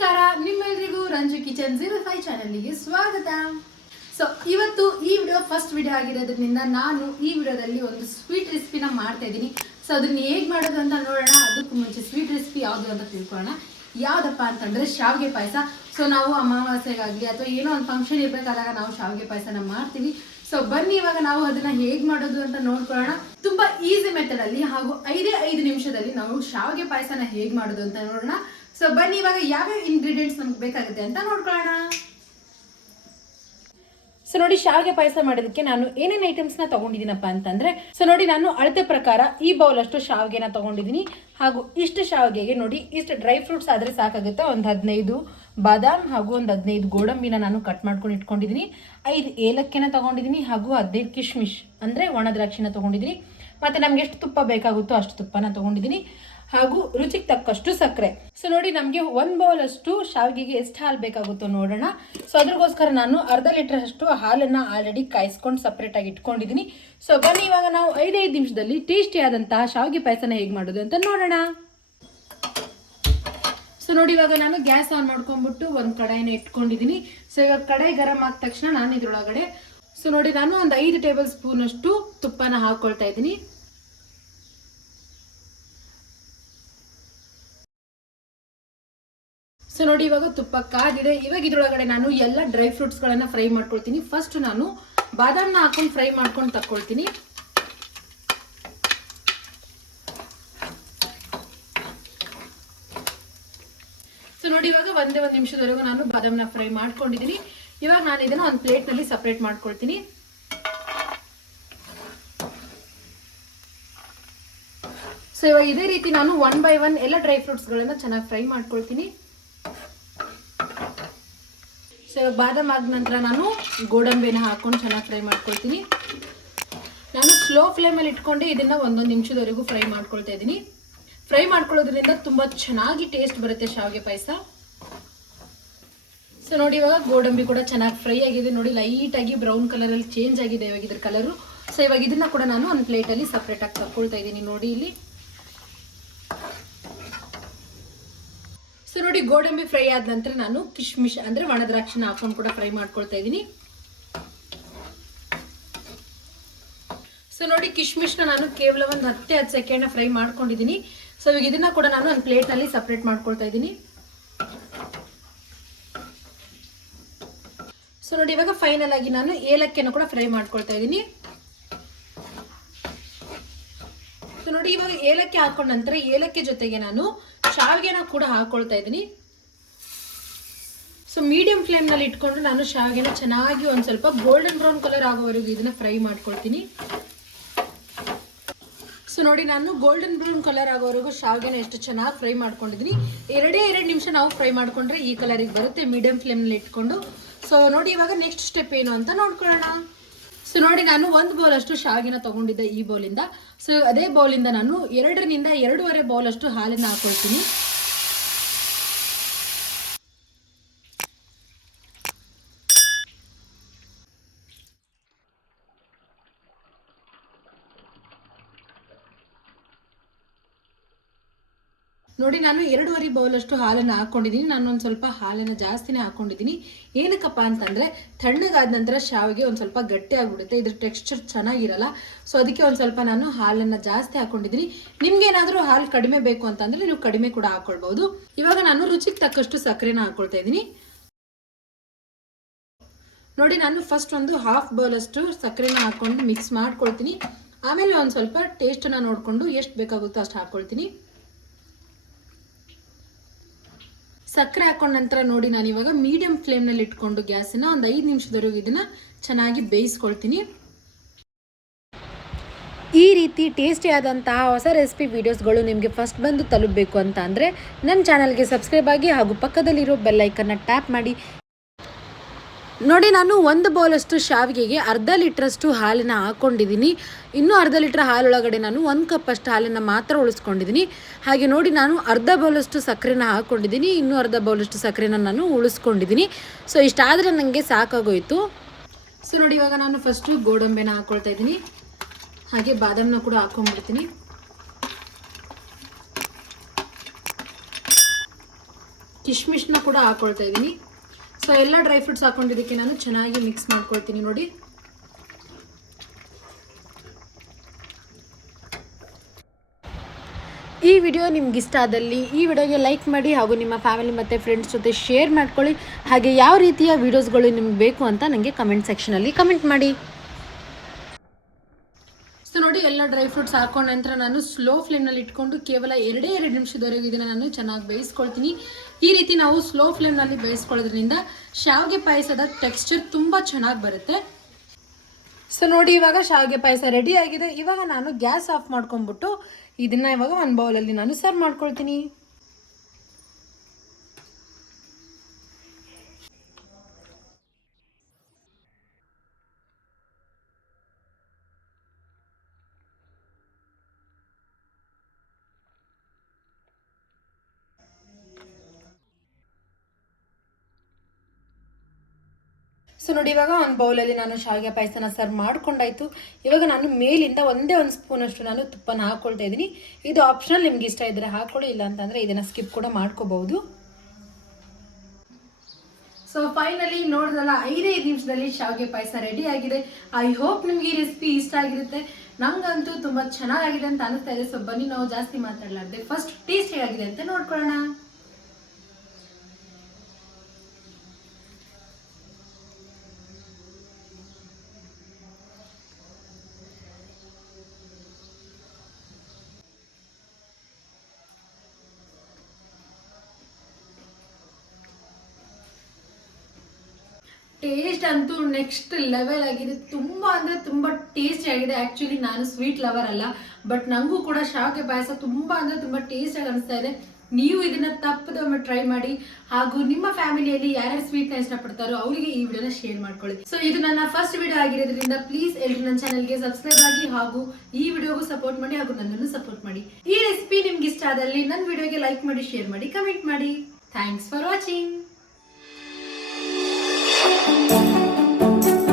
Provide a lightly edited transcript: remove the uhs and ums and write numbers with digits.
ನಮಸ್ಕಾರ, ನಿಮ್ಮೆಲ್ಲರಿಗೂ ರಂಜು ಕಿಚನ್ 05 ಚಾನಲ್ಗೆ ಸ್ವಾಗತ. ಸೊ ಇವತ್ತು ಈ ವಿಡಿಯೋ ಫಸ್ಟ್ ವಿಡಿಯೋ ಆಗಿರೋದ್ರಿಂದ ನಾನು ಈ ವಿಡಿಯೋದಲ್ಲಿ ಒಂದು ಸ್ವೀಟ್ ರೆಸಿಪಿನ ಮಾಡ್ತಾ ಇದ್ದೀನಿ. ಸೊ ಅದನ್ನ ಹೇಗೆ ಮಾಡೋದು ಅಂತ ನೋಡೋಣ. ಅದಕ್ಕೂ ಮುಂಚೆ ಸ್ವೀಟ್ ರೆಸಿಪಿ ಯಾವುದು ಅಂತ ತಿಳ್ಕೊಳ್ಳೋಣ. ಯಾವುದಪ್ಪ ಅಂತಂದರೆ ಶಾವಿಗೆ ಪಾಯಸ. ಸೊ ನಾವು ಅಮಾವಾಸ್ಯೆಗಾಗಲಿ ಅಥವಾ ಏನೋ ಒಂದು ಫಂಕ್ಷನ್ ಇರಬೇಕಾದಾಗ ನಾವು ಶಾವಿಗೆ ಪಾಯಸನ ಮಾಡ್ತೀವಿ. ಸೊ ಬನ್ನಿ ಇವಾಗ ನಾವು ಅದನ್ನ ಹೇಗೆ ಮಾಡೋದು ಅಂತ ನೋಡ್ಕೊಳ್ಳೋಣ. ತುಂಬಾ ಈಸಿ ಮೆಥಡ್ ಅಲ್ಲಿ ಹಾಗೂ 5 ನಿಮಿಷದಲ್ಲಿ ನಾವು ಶಾವಿಗೆ ಪಾಯಸನ ಹೇಗೆ ಮಾಡೋದು ಅಂತ ನೋಡೋಣ. ಸೊ ಬನ್ನಿ ಇವಾಗ ಯಾವ್ಯಾವ ಇಂಗ್ರೀಡಿಯೆಂಟ್ಸ್ ನಮ್ಗೆ ಬೇಕಾಗುತ್ತೆ ಅಂತ ನೋಡ್ಕೊಳ್ಳೋಣ. ಸೊ ನೋಡಿ, ಶಾವಿಗೆ ಪಾಯಸ ಮಾಡೋದಕ್ಕೆ ನಾನು ಏನೇನು ಐಟಮ್ಸ್ನ ತಗೊಂಡಿದ್ದೀನಪ್ಪ ಅಂತಂದ್ರೆ, ಸೊ ನೋಡಿ ನಾನು ಅಳತೆ ಪ್ರಕಾರ ಈ ಬೌಲ್ ಅಷ್ಟು ಶಾವಿಗೆನ ತಗೊಂಡಿದ್ದೀನಿ. ಹಾಗೂ ಇಷ್ಟು ಶಾವಿಗೆಗೆ ನೋಡಿ ಇಷ್ಟು ಡ್ರೈ ಫ್ರೂಟ್ಸ್ ಆದ್ರೆ ಸಾಕಾಗುತ್ತೆ. ಒಂದು 15 ಬಾದಾಮ್ ಹಾಗೂ ಒಂದು 15 ಗೋಡಂಬಿನ ನಾನು ಕಟ್ ಮಾಡ್ಕೊಂಡು ಇಟ್ಕೊಂಡಿದ್ದೀನಿ. 5 ಏಲಕ್ಕಿನ ತಗೊಂಡಿದ್ದೀನಿ ಹಾಗೂ 15 ಕಿಶ್ಮಿಶ್ ಅಂದ್ರೆ ಒಣ ದ್ರಾಕ್ಷಿನ ತಗೊಂಡಿದ್ದೀನಿ. ಮತ್ತೆ ನಮ್ಗೆ ಎಷ್ಟು ತುಪ್ಪ ಬೇಕಾಗುತ್ತೋ ಅಷ್ಟು ತುಪ್ಪನ ತಗೊಂಡಿದ್ದೀನಿ. ಹಾಗೂ ರುಚಿಗೆ ತಕ್ಕಷ್ಟು ಸಕ್ಕರೆ. ಸೊ ನೋಡಿ, ನಮಗೆ 1 ಬೌಲ್ ಅಷ್ಟು ಶಾವಿಗೆಗೆ ಎಷ್ಟು ಹಾಲು ಬೇಕಾಗುತ್ತೋ ನೋಡೋಣ. ಸೊ ಅದ್ರಗೋಸ್ಕರ ನಾನು ಅರ್ಧ ಲೀಟರ್ ಅಷ್ಟು ಹಾಲನ್ನು ಆಲ್ರೆಡಿ ಕಾಯಿಸ್ಕೊಂಡು ಸಪ್ರೇಟಾಗಿ ಇಟ್ಕೊಂಡಿದ್ದೀನಿ. ಸೊ ಬನ್ನಿ ಇವಾಗ ನಾವು 5 ನಿಮಿಷದಲ್ಲಿ ಟೇಸ್ಟಿ ಆದಂತಹ ಶಾವಿಗೆ ಪಾಯಸನ ಹೇಗೆ ಮಾಡೋದು ಅಂತ ನೋಡೋಣ. ಸೊ ನೋಡಿ, ಇವಾಗ ನಾನು ಗ್ಯಾಸ್ ಆನ್ ಮಾಡ್ಕೊಂಡ್ಬಿಟ್ಟು ಒಂದು ಕಡಾಯಿನ ಇಟ್ಕೊಂಡಿದ್ದೀನಿ. ಸೊ ಇವಾಗ ಕಡಾಯಿ ಗರಂ ಆದ ತಕ್ಷಣ ನಾನು ಇದ್ರೊಳಗಡೆ ಸೊ ನೋಡಿ ನಾನು ಒಂದು 5 ಟೇಬಲ್ ಸ್ಪೂನ್ ಅಷ್ಟು ತುಪ್ಪನ ಹಾಕೊಳ್ತಾ ಇದ್ದೀನಿ. ಸೊ ನೋಡಿ, ಇವಾಗ ತುಪ್ಪ ಕಾದಿದೆ. ಇವಾಗ ಇದ್ರೊಳಗಡೆ ನಾನು ಎಲ್ಲ ಡ್ರೈ ಫ್ರೂಟ್ಸ್ಗಳನ್ನ ಫ್ರೈ ಮಾಡ್ಕೊಳ್ತೀನಿ. ಫಸ್ಟ್ ನಾನು ಬಾದಾಮ್ನ ಹಾಕೊಂಡು ಫ್ರೈ ಮಾಡ್ಕೊಂಡು ತಕ್ಕೊಳ್ತೀನಿ. ಸೊ ನೋಡಿ, ಇವಾಗ ಒಂದೇ 1 ನಿಮಿಷದವರೆಗೂ ನಾನು ಬಾದಾಮ್ನ ಫ್ರೈ ಮಾಡ್ಕೊಂಡಿದ್ದೀನಿ. ಇವಾಗ ನಾನು ಇದನ್ನ ಒಂದು ಪ್ಲೇಟ್ನಲ್ಲಿ ಸಪ್ರೇಟ್ ಮಾಡ್ಕೊಳ್ತೀನಿ. ಸೊ ಇವಾಗ ಇದೇ ರೀತಿ ನಾನು 1 by 1 ಎಲ್ಲ ಡ್ರೈ ಫ್ರೂಟ್ಸ್ಗಳನ್ನ ಚೆನ್ನಾಗಿ ಫ್ರೈ ಮಾಡ್ಕೊಳ್ತೀನಿ. ಸೊ ಇವಾಗ ಬಾದಾಮ್ ಆದ ನಂತರ ನಾನು ಗೋಡಂಬಿನ ಹಾಕೊಂಡು ಚೆನ್ನಾಗಿ ಫ್ರೈ ಮಾಡ್ಕೊಳ್ತೀನಿ. ನಾನು ಸ್ಲೋ ಫ್ಲೇಮಲ್ಲಿ ಇಟ್ಕೊಂಡೆ ಇದನ್ನ 1 ನಿಮಿಷದವರೆಗೂ ಫ್ರೈ ಮಾಡ್ಕೊಳ್ತಾ ಇದ್ದೀನಿ. ಫ್ರೈ ಮಾಡ್ಕೊಳ್ಳೋದ್ರಿಂದ ತುಂಬ ಚೆನ್ನಾಗಿ ಟೇಸ್ಟ್ ಬರುತ್ತೆ ಶಾವಿಗೆ ಪಾಯಸ. ಸೊ ನೋಡಿ, ಇವಾಗ ಗೋಡಂಬಿ ಕೂಡ ಚೆನ್ನಾಗಿ ಫ್ರೈ ಆಗಿದೆ. ನೋಡಿ, ಲೈಟಾಗಿ ಬ್ರೌನ್ ಕಲರಲ್ಲಿ ಚೇಂಜ್ ಆಗಿದೆ ಇವಾಗ ಇದ್ರ ಕಲರು. ಸೊ ಇವಾಗ ಇದನ್ನ ಕೂಡ ನಾನು ಒಂದು ಪ್ಲೇಟಲ್ಲಿ ಸಪ್ರೇಟಾಗಿ ತಗೊಳ್ತಾ ಇದ್ದೀನಿ. ನೋಡಿ ಇಲ್ಲಿ. ಸೊ ನೋಡಿ, ಗೋಡಂಬಿ ಫ್ರೈ ಆದ ನಂತರ ನಾನು ಕಿಶ್ಮಿಶ್ ಅಂದ್ರೆ ಒಣ ದ್ರಾಕ್ಷಿನ ಹಾಕೊಂಡು ಕೂಡ ಫ್ರೈ ಮಾಡ್ಕೊಳ್ತಾ ಇದ್ದೀನಿ. ಸೊ ನೋಡಿ, ಕಿಶ್ಮಿಶ್ನ ನಾನು ಕೇವಲ ಒಂದು 10 ಸೆಕೆಂಡ್ ಫ್ರೈ ಮಾಡ್ಕೊಂಡಿದ್ದೀನಿ. ಸೊ ಇವಾಗ ಇದನ್ನ ಕೂಡ ನಾನು ಒಂದು ಪ್ಲೇಟ್ನಲ್ಲಿ ಸಪ್ರೇಟ್ ಮಾಡ್ಕೊಳ್ತಾ ಇದ್ದೀನಿ. ಸೊ ನೋಡಿ, ಇವಾಗ ಫೈನಲ್ ಆಗಿ ನಾನು ಏಲಕ್ಕಿಯನ್ನು ಕೂಡ ಫ್ರೈ ಮಾಡ್ಕೊಳ್ತಾ ಇದ್ದೀನಿ. ಸೊ ನೋಡಿ, ಇವಾಗ ಏಲಕ್ಕಿ ಹಾಕೊಂಡ ನಂತರ ಏಲಕ್ಕಿ ಜೊತೆಗೆ ನಾನು ಶಾವಿಗೆನ ಕೂಡ ಹಾಕೊಳ್ತಾ ಇದ್ದೀನಿ. ಸೊ ಮೀಡಿಯಂ ಫ್ಲೇಮ್ನಲ್ಲಿ ಇಟ್ಕೊಂಡು ನಾನು ಶಾವಿಗೆನ ಚೆನ್ನಾಗಿ ಒಂದು ಸ್ವಲ್ಪ ಗೋಲ್ಡನ್ ಬ್ರೌನ್ ಕಲರ್ ಆಗೋವರೆಗೂ ಇದನ್ನ ಫ್ರೈ ಮಾಡ್ಕೊಳ್ತೀನಿ. ಸೊ ನೋಡಿ, ನಾನು ಗೋಲ್ಡನ್ ಬ್ರೌನ್ ಕಲರ್ ಆಗೋವರೆಗೂ ಶಾವಿಗೆನ ಎಷ್ಟು ಚೆನ್ನಾಗಿ ಫ್ರೈ ಮಾಡ್ಕೊಂಡಿದ್ದೀನಿ. 2 ನಿಮಿಷ ನಾವು ಫ್ರೈ ಮಾಡ್ಕೊಂಡ್ರೆ ಈ ಕಲರಿಗೆ ಬರುತ್ತೆ, ಮೀಡಿಯಂ ಫ್ಲೇಮ್ನಲ್ಲಿ ಇಟ್ಕೊಂಡು. ಸೊ ನೋಡಿ, ಇವಾಗ ನೆಕ್ಸ್ಟ್ ಸ್ಟೆಪ್ ಏನು ಅಂತ ನೋಡ್ಕೊಳ್ಳೋಣ. ಸೊ ನೋಡಿ, ನಾನು 1 ಬೌಲ್ ಅಷ್ಟು ಶಾವಿಗೆನ ತಗೊಂಡಿದ್ದೆ ಈ ಬೌಲಿಂದ. ಸೊ ಅದೇ ಬೌಲಿಂದ ನಾನು 2 ರಿಂದ 2.5 ಬೌಲ್ ಅಷ್ಟು ಹಾಲನ್ನ ಹಾಕೊಳ್ತೀನಿ. ನೋಡಿ, ನಾನು 2.5 ಬೌಲ್ ಅಷ್ಟು ಹಾಲನ್ನು ಹಾಕೊಂಡಿದ್ದೀನಿ. ನಾನು ಒಂದು ಸ್ವಲ್ಪ ಹಾಲನ್ನು ಜಾಸ್ತಿನೇ ಹಾಕೊಂಡಿದ್ದೀನಿ. ಏನಕ್ಕಪ್ಪ ಅಂತಂದರೆ ತಣ್ಣಗಾದ ನಂತರ ಶಾವಿಗೆ ಒಂದು ಸ್ವಲ್ಪ ಗಟ್ಟಿ ಆಗಿಬಿಡುತ್ತೆ, ಇದ್ರ ಟೆಕ್ಸ್ಚರ್ ಚೆನ್ನಾಗಿರಲ್ಲ. ಸೊ ಅದಕ್ಕೆ ಒಂದು ಸ್ವಲ್ಪ ನಾನು ಹಾಲನ್ನು ಜಾಸ್ತಿ ಹಾಕೊಂಡಿದ್ದೀನಿ. ನಿಮ್ಗೇನಾದರೂ ಹಾಲು ಕಡಿಮೆ ಬೇಕು ಅಂತಂದರೆ ನೀವು ಕಡಿಮೆ ಕೂಡ ಹಾಕೊಳ್ಬಹುದು. ಇವಾಗ ನಾನು ರುಚಿಗೆ ತಕ್ಕಷ್ಟು ಸಕ್ಕರೆನ ಹಾಕೊಳ್ತಾ ಇದ್ದೀನಿ. ನೋಡಿ, ನಾನು ಫಸ್ಟ್ ಒಂದು 1/2 ಬೌಲ್ ಅಷ್ಟು ಸಕ್ಕರೆನ ಹಾಕೊಂಡು ಮಿಕ್ಸ್ ಮಾಡ್ಕೊಳ್ತೀನಿ. ಆಮೇಲೆ ಒಂದು ಸ್ವಲ್ಪ ಟೇಸ್ಟನ್ನು ನೋಡಿಕೊಂಡು ಎಷ್ಟು ಬೇಕಾಗುತ್ತೋ ಅಷ್ಟು ಹಾಕ್ಕೊಳ್ತೀನಿ. ಸಕ್ಕರೆ ಹಾಕೊಂಡ ನಂತರ ನೋಡಿ, ನಾನು ಇವಾಗ ಮೀಡಿಯಂ ಫ್ಲೇಮ್ನಲ್ಲಿ ಇಟ್ಕೊಂಡು ಗ್ಯಾಸನ್ನ ಒಂದು 5 ನಿಮಿಷದವರೆಗೂ ಇದನ್ನ ಚೆನ್ನಾಗಿ ಬೇಯಿಸ್ಕೊಳ್ತೀನಿ. ಈ ರೀತಿ ಟೇಸ್ಟಿ ಆದಂತಹ ಹೊಸ ರೆಸಿಪಿ ವಿಡಿಯೋಸ್ಗಳು ನಿಮಗೆ ಫಸ್ಟ್ ಬಂದು ತಲುಪಬೇಕು ಅಂತ ಅಂದರೆ ನನ್ನ ಚಾನಲ್ಗೆ ಸಬ್ಸ್ಕ್ರೈಬ್ ಆಗಿ ಹಾಗೂ ಪಕ್ಕದಲ್ಲಿರೋ ಬೆಲ್ ಐಕನ್ನ ಟ್ಯಾಪ್ ಮಾಡಿ. ನೋಡಿ, ನಾನು 1 ಬೌಲ್ ಅಷ್ಟು ಶಾವಿಗೆಗೆ ಅರ್ಧ ಲೀಟ್ರಷ್ಟು ಹಾಲನ್ನು ಹಾಕ್ಕೊಂಡಿದ್ದೀನಿ. ಇನ್ನೂ ಅರ್ಧ ಲೀಟ್ರ್ ಹಾಲೊಳಗಡೆ ನಾನು 1 ಕಪ್ ಅಷ್ಟು ಹಾಲನ್ನು ಮಾತ್ರ ಉಳಿಸ್ಕೊಂಡಿದ್ದೀನಿ. ಹಾಗೆ ನೋಡಿ, ನಾನು ಅರ್ಧ ಬೌಲಷ್ಟು ಸಕ್ಕರೆನ ಹಾಕ್ಕೊಂಡಿದ್ದೀನಿ. ಇನ್ನೂ ಅರ್ಧ ಬೌಲಷ್ಟು ಸಕ್ಕರೆನ ನಾನು ಉಳಿಸ್ಕೊಂಡಿದ್ದೀನಿ. ಸೊ ಇಷ್ಟಾದರೆ ನನಗೆ ಸಾಕಾಗೋಯಿತು. ಸೊ ನೋಡಿ, ಇವಾಗ ನಾನು ಫಸ್ಟು ಗೋಡಂಬಿನ ಹಾಕ್ಕೊಳ್ತಾ ಇದ್ದೀನಿ. ಹಾಗೆ ಬಾದಾಮನ್ನ ಕೂಡ ಹಾಕ್ಕೊಂಡ್ಬಿಡ್ತೀನಿ. ಕಿಶ್ಮಿಶ್ನ ಕೂಡ ಹಾಕೊಳ್ತಾ ಇದ್ದೀನಿ. ಸೊ ಎಲ್ಲ ಡ್ರೈ ಫ್ರೂಟ್ಸ್ ಹಾಕೊಂಡಿದ್ದಕ್ಕೆ ನಾನು ಚೆನ್ನಾಗಿ ಮಿಕ್ಸ್ ಮಾಡ್ಕೊಳ್ತೀನಿ ನೋಡಿ. ಈ ವಿಡಿಯೋ ನಿಮ್ಗೆ ಇಷ್ಟ ಆದಲ್ಲಿ ಈ ವಿಡಿಯೋಗೆ ಲೈಕ್ ಮಾಡಿ ಹಾಗೂ ನಿಮ್ಮ ಫ್ಯಾಮಿಲಿ ಮತ್ತು ಫ್ರೆಂಡ್ಸ್ ಜೊತೆ ಶೇರ್ ಮಾಡ್ಕೊಳ್ಳಿ. ಹಾಗೆ ಯಾವ ರೀತಿಯ ವೀಡಿಯೋಸ್ಗಳು ನಿಮ್ಗೆ ಬೇಕು ಅಂತ ನನಗೆ ಕಮೆಂಟ್ ಸೆಕ್ಷನಲ್ಲಿ ಕಮೆಂಟ್ ಮಾಡಿ. ಸೊ ನೋಡಿ, ಎಲ್ಲ ಡ್ರೈ ಫ್ರೂಟ್ಸ್ ಹಾಕೊಂಡ ನಂತರ ನಾನು ಸ್ಲೋ ಫ್ಲೇಮ್ನಲ್ಲಿ ಇಟ್ಕೊಂಡು ಕೇವಲ 2 ನಿಮಿಷದವರೆಗೂ ಇದನ್ನು ನಾನು ಚೆನ್ನಾಗಿ ಬೇಯಿಸ್ಕೊಳ್ತೀನಿ. ಈ ರೀತಿ ನಾವು ಸ್ಲೋ ಫ್ಲೇಮ್ನಲ್ಲಿ ಬೇಯಿಸ್ಕೊಳ್ಳೋದ್ರಿಂದ ಶಾವಿಗೆ ಪಾಯಸದ ಟೆಕ್ಸ್ಚರ್ ತುಂಬ ಚೆನ್ನಾಗಿ ಬರುತ್ತೆ. ಸೊ ನೋಡಿ, ಇವಾಗ ಶಾವಿಗೆ ಪಾಯಸ ರೆಡಿ ಆಗಿದೆ. ಇವಾಗ ನಾನು ಗ್ಯಾಸ್ ಆಫ್ ಮಾಡ್ಕೊಂಡ್ಬಿಟ್ಟು ಇದನ್ನು ಇವಾಗ ಒಂದು ಬೌಲಲ್ಲಿ ನಾನು ಸರ್ವ್ ಮಾಡ್ಕೊಳ್ತೀನಿ. ಸೊ ನೋಡಿ, ಇವಾಗ ಒಂದು ಬೌಲಲ್ಲಿ ನಾನು ಶಾವಿಗೆ ಪಾಯಸನ ಸರ್ವ್ ಮಾಡ್ಕೊಂಡಾಯ್ತು. ಇವಾಗ ನಾನು ಮೇಲಿಂದ ಒಂದೇ ಒಂದು ಸ್ಪೂನಷ್ಟು ನಾನು ತುಪ್ಪನ ಹಾಕ್ಕೊಳ್ತಾ ಇದ್ದೀನಿ. ಇದು ಆಪ್ಷನಲ್, ನಿಮ್ಗೆ ಇಷ್ಟ ಇದ್ದರೆ ಹಾಕ್ಕೊಳ್ಳಿ, ಇಲ್ಲ ಅಂತಂದರೆ ಇದನ್ನು ಸ್ಕಿಪ್ ಕೂಡ ಮಾಡ್ಕೋಬಹುದು. ಸೊ ಫೈನಲಿ ನೋಡಿದ್ರಲ್ಲ, 5 ನಿಮಿಷದಲ್ಲಿ ಶಾವಿಗೆ ಪಾಯಸ ರೆಡಿ ಆಗಿದೆ. ಐ ಹೋಪ್ ನಿಮ್ಗೆ ಈ ರೆಸಿಪಿ ಇಷ್ಟ ಆಗಿರುತ್ತೆ. ನಂಗಂತೂ ತುಂಬ ಚೆನ್ನಾಗಿದೆ ಅಂತ ಅನಿಸ್ತಾ ಇದೆ. ಸೊ ಬನ್ನಿ, ನಾವು ಜಾಸ್ತಿ ಮಾತಾಡಲಾರ್ದೆ ಫಸ್ಟ್ ಟೇಸ್ಟ್ ಹೇಗಾಗಿದೆ ಅಂತ ನೋಡ್ಕೊಳ್ಳೋಣ. ಟೇಸ್ಟ್ ಅಂತೂ ನೆಕ್ಸ್ಟ್ ಲೆವೆಲ್ ಆಗಿದೆ. ತುಂಬ ಅಂದರೆ ತುಂಬ ಟೇಸ್ಟಿ ಆಗಿದೆ. ಆ್ಯಕ್ಚುಲಿ ನಾನು ಸ್ವೀಟ್ ಲವರ್ ಅಲ್ಲ, ಬಟ್ ನನಗೂ ಕೂಡ ಶಾವಿಗೆ ಪಾಯಸ ತುಂಬ ಅಂದರೆ ತುಂಬ ಟೇಸ್ಟಾಗಿ ಅನಿಸ್ತಾ ಇದೆ. ನೀವು ಇದನ್ನು ತಪ್ಪದೆ ಒಮ್ಮೆ ಟ್ರೈ ಮಾಡಿ. ಹಾಗೂ ನಿಮ್ಮ ಫ್ಯಾಮಿಲಿಯಲ್ಲಿ ಯಾರ್ಯಾರು ಸ್ವೀಟ್ನ ಇಷ್ಟಪಡ್ತಾರೋ ಅವರಿಗೆ ಈ ವಿಡಿಯೋನ ಶೇರ್ ಮಾಡ್ಕೊಳ್ಳಿ. ಸೊ ಇದು ನನ್ನ ಫಸ್ಟ್ ವಿಡಿಯೋ ಆಗಿರೋದ್ರಿಂದ ಪ್ಲೀಸ್ ಎಲ್ಲರೂ ನನ್ನ ಚಾನಲ್ಗೆ ಸಬ್ಸ್ಕ್ರೈಬ್ ಆಗಿ ಹಾಗೂ ಈ ವಿಡಿಯೋಗೂ ಸಪೋರ್ಟ್ ಮಾಡಿ ಹಾಗೂ ನನ್ನನ್ನು ಸಪೋರ್ಟ್ ಮಾಡಿ. ಈ ರೆಸಿಪಿ ನಿಮ್ಗೆ ಇಷ್ಟ ಆದಲ್ಲಿ ನನ್ನ ವಿಡಿಯೋಗೆ ಲೈಕ್ ಮಾಡಿ, ಶೇರ್ ಮಾಡಿ, ಕಮೆಂಟ್ ಮಾಡಿ. Thanks for watching.